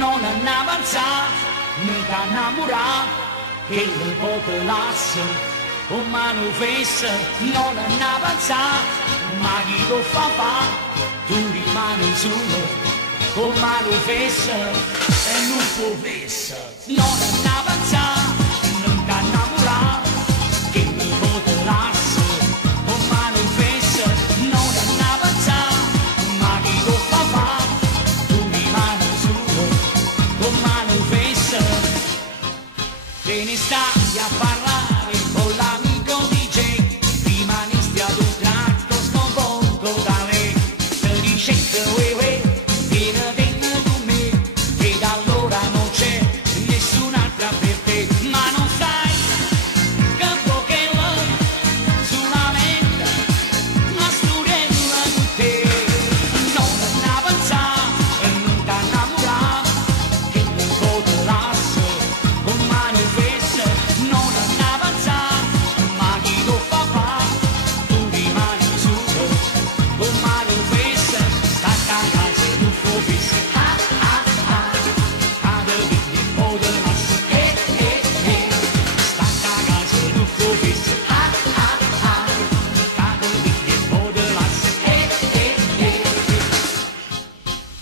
non avanzare, non ti innamorare, che non può te lasciare, o mano fessa, non avanzare, ma chi lo fa, tu rimani solo, o mano fessa, e non può fessa, non avanzare, non ti innamorare, che non può te lasciare, o mano fessa, non avanzare, ma chi lo fa, tu rimani solo, o mano fessa, te ne stai a parlare con l'amico DJ, rimanisti ad un tratto sconvolto da me, te dice uè, vieni con me, e da allora non c'è nessun'altra per te, ma non sai capo che vuoi solamente una storiella con te, non avanzare e non ti innamorare, che non può te lasciare, con mano fessa, non avanzare, ma chi lo fa, tu rimani solo, con mano fessa, stacca a casa e non può fessa, cade via o te lascia, stacca a casa e non può fessa, cade via o te lascia,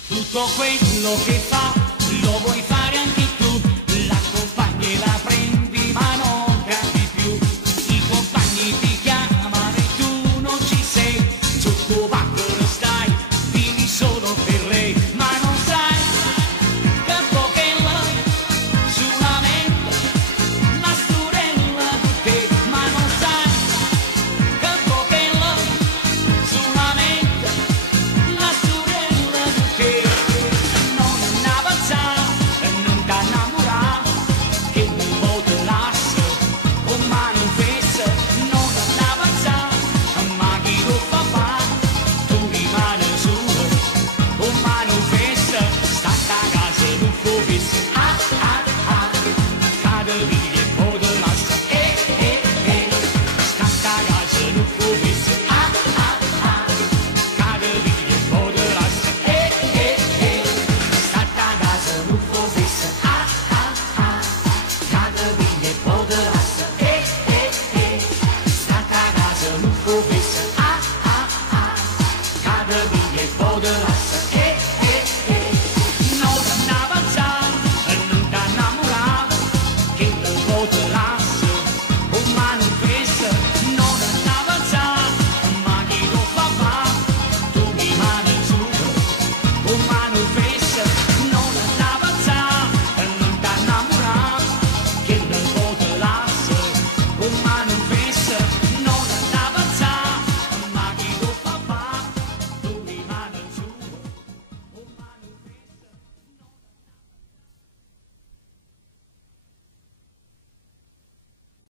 tutto quello che fa